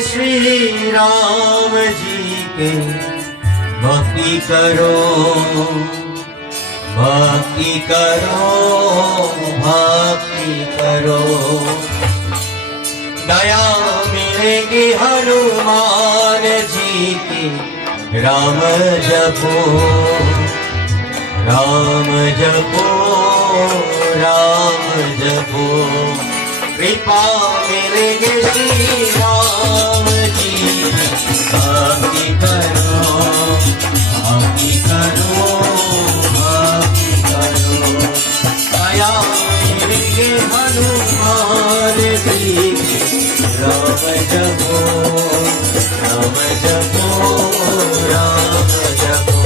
श्री राम जी के भक्ति करो, भक्ति करो, भक्ति करो। दया मिलेगी हनुमान जी की, राम जपो, राम जपो, राम जपो। कृपा मिलेगी श्री राम जी की, भक्ति करो, भक्ति करो, भक्ति करो। दया मिलेगी हनुमान जी की, राम जपो, राम जपो, राम जपो।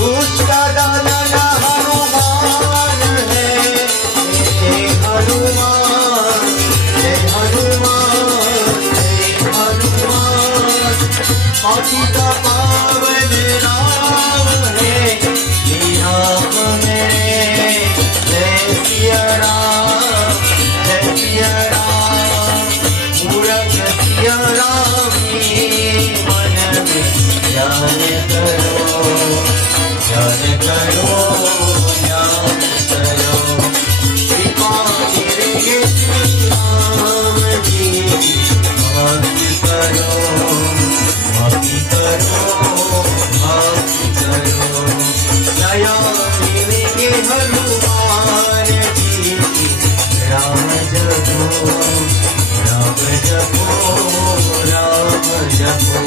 उसका दाना हनुमान है, जय हनुमान, जय हनुमान, जय हनुमान। पापी का पावन राम है, श्री राम मेरे, जय सिया राम, जय सिया राम। मूरख सिया राम मन में ध्यान करो, ध्यान करो, ध्यान करो। कृपा मिलेगी श्री राम जी की, भक्ति करो, भक्ति करो, भक्ति करो। दया मिलेगी हनुमान जी की, राम जपो, राम जपो, राम जपो।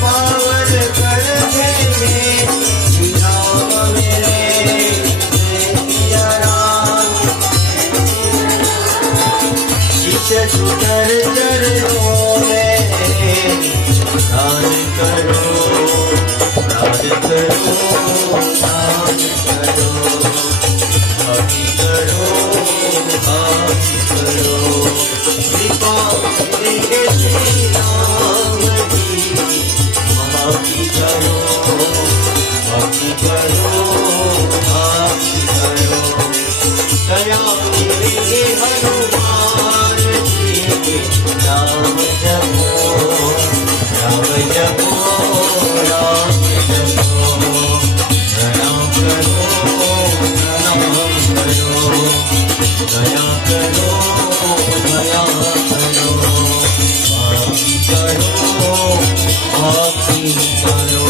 पावन कर देंगे श्री राम मेरे, सिया राम। शीश सुंदर चरणों में दान करो, दान करो, दान करो। भक्ति करो, भक्ति करो। कृपा मिलेगी श्री राम जी की, भक्ति करो, भक्ति करो, भक्ति करो। दया मिलेगी हनुमान जी की, राम जपो, राम जपो, राम जपो। प्रणाम करो, प्रणाम करो, दया करो, दया करो। भक्ति करो, भक्ति करो।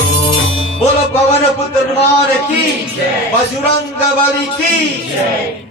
बोलो पवन पुत्र हनुमान की, बजरंग बली की।